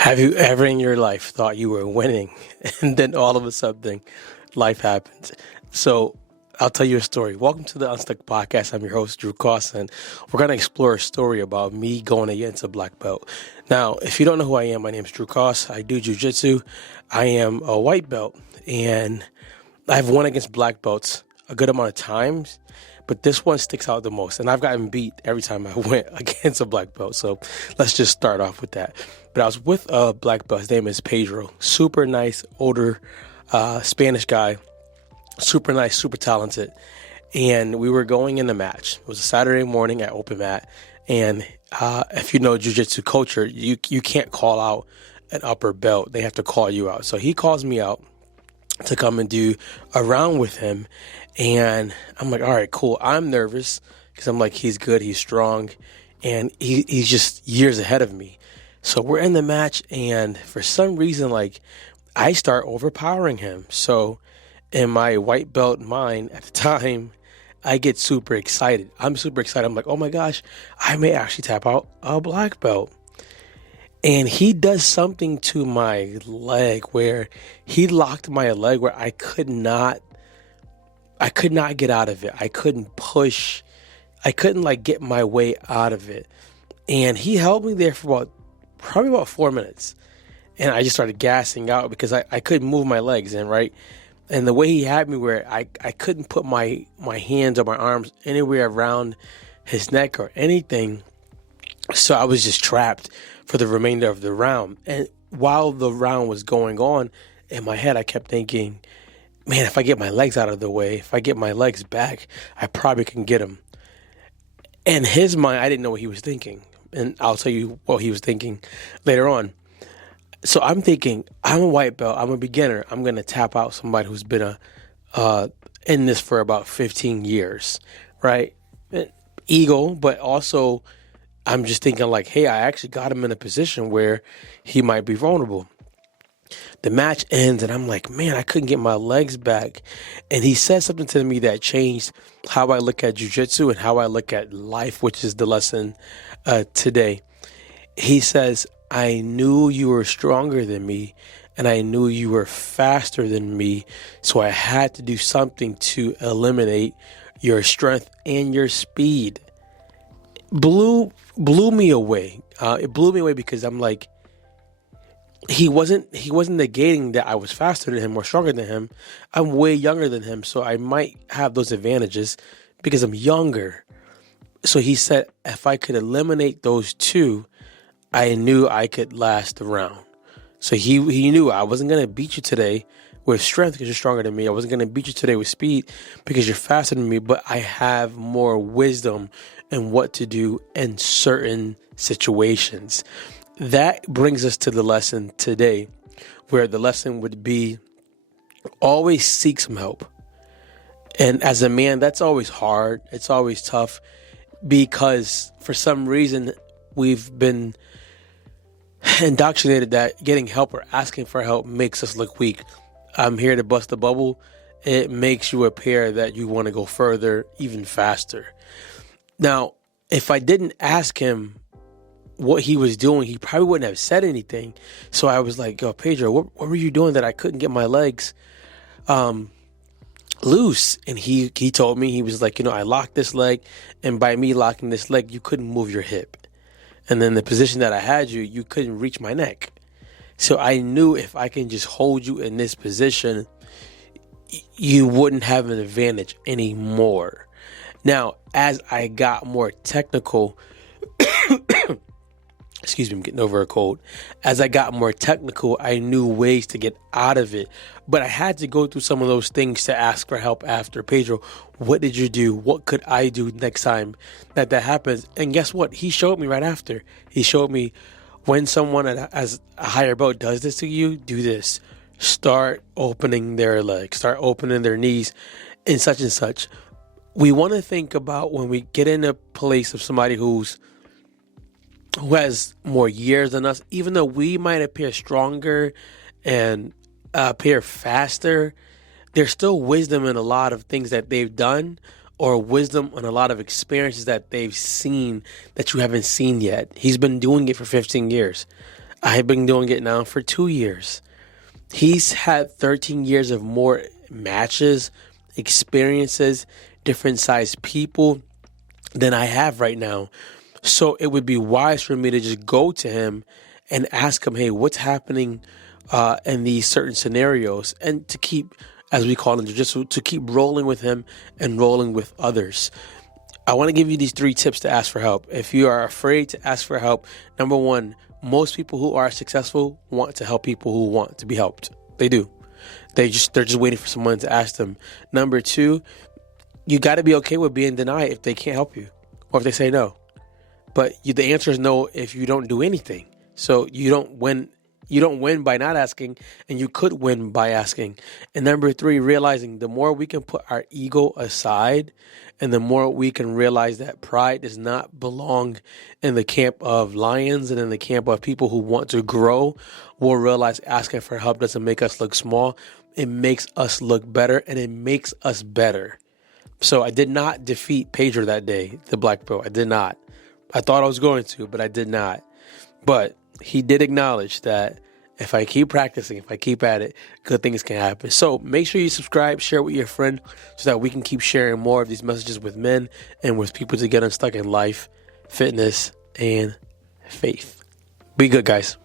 Have you ever in your life thought you were winning and then all of a sudden life happens? So I'll tell you a story. Welcome to the Unstuck Podcast. I'm your host, Drew Carson. We're going to explore a story about me going against a black belt. Now, if you don't know who I am, my name is Drew Carson. I do jiu-jitsu. I am a white belt, and I've won against black belts a good amount of times, but this one sticks out the most. And I've gotten beat every time I went against a black belt. So let's just start off with that. But I was with a black belt. His name is Pedro. Super nice, older Spanish guy. Super nice, super talented. And we were going in the match. It was a Saturday morning at Open Mat. And if you know jiu-jitsu culture, you can't call out an upper belt. They have to call you out. So he calls me out to come and do a round with him. And I'm like, all right, cool. I'm nervous because I'm like, he's good, he's strong, and he's just years ahead of me. So we're in the match, and for some reason, like, I start overpowering him. So in my white belt mind at the time, I get super excited. I'm super excited. I'm like, oh my gosh, I may actually tap out a black belt. And he does something to my leg where he locked my leg where I could not get out of it. I couldn't push. I couldn't get my way out of it. And he held me there for probably about 4 minutes. And I just started gassing out because I couldn't move my legs in, right? And the way he had me where I couldn't put my hands or my arms anywhere around his neck or anything. So I was just trapped for the remainder of the round. And while the round was going on, in my head I kept thinking, man, if I get my legs out of the way, if I get my legs back, I probably can get him. In his mind, I didn't know what he was thinking. And I'll tell you what he was thinking later on. So I'm thinking, I'm a white belt, I'm a beginner. I'm going to tap out somebody who's been in this for about 15 years, right? Ego, but also I'm just thinking hey, I actually got him in a position where he might be vulnerable. The match ends, and I'm like, man, I couldn't get my legs back. And he said something to me that changed how I look at jiu-jitsu and how I look at life, which is the lesson today. He says, I knew you were stronger than me, and I knew you were faster than me, so I had to do something to eliminate your strength and your speed. Blew me away. It blew me away because I'm like, he wasn't negating that I was faster than him or stronger than him. I'm way younger than him, so I might have those advantages because I'm younger. So he said if I could eliminate those two, I knew I could last the round. So he knew I wasn't going to beat you today with strength because you're stronger than me. I wasn't going to beat you today with speed because you're faster than me, but I have more wisdom in what to do in certain situations. That brings us to the lesson today, where the lesson would be always seek some help. And as a man, that's always hard. It's always tough because for some reason we've been indoctrinated that getting help or asking for help makes us look weak. I'm here to bust the bubble. It makes you appear that you want to go further, even faster. Now, if I didn't ask him what he was doing, he probably wouldn't have said anything. So I was like, yo, Pedro, what were you doing that I couldn't get my legs loose? And he told me, he was like, I locked this leg, and by me locking this leg, you couldn't move your hip. And then the position that I had you couldn't reach my neck. So I knew if I can just hold you in this position, you wouldn't have an advantage anymore. Now, as I got more technical, excuse me, I'm getting over a cold. As I got more technical, I knew ways to get out of it. But I had to go through some of those things to ask for help after. Pedro, what did you do? What could I do next time that happens? And guess what? He showed me right after. He showed me when someone as a higher belt does this to you, do this. Start opening their legs. Start opening their knees and such. We want to think about when we get in a place of somebody who has more years than us, even though we might appear stronger and appear faster, there's still wisdom in a lot of things that they've done, or wisdom in a lot of experiences that they've seen that you haven't seen yet. He's been doing it for 15 years. I've been doing it now for 2 years. He's had 13 years of more matches, experiences, different sized people than I have right now. So it would be wise for me to just go to him and ask him, hey, what's happening in these certain scenarios? And to keep, as we call them, just to keep rolling with him and rolling with others. I want to give you these 3 tips to ask for help. If you are afraid to ask for help, number 1, most people who are successful want to help people who want to be helped. They do. They're just waiting for someone to ask them. Number 2, you got to be okay with being denied if they can't help you or if they say no. But the answer is no if you don't do anything. So you don't win. You don't win by not asking, and you could win by asking. And number 3, realizing the more we can put our ego aside and the more we can realize that pride does not belong in the camp of lions and in the camp of people who want to grow, we'll realize asking for help doesn't make us look small. It makes us look better, and it makes us better. So I did not defeat Pedro that day, the black belt. I did not. I thought I was going to, but I did not. But he did acknowledge that if I keep practicing, if I keep at it, good things can happen. So make sure you subscribe, share with your friend so that we can keep sharing more of these messages with men and with people to get unstuck in life, fitness, and faith. Be good, guys.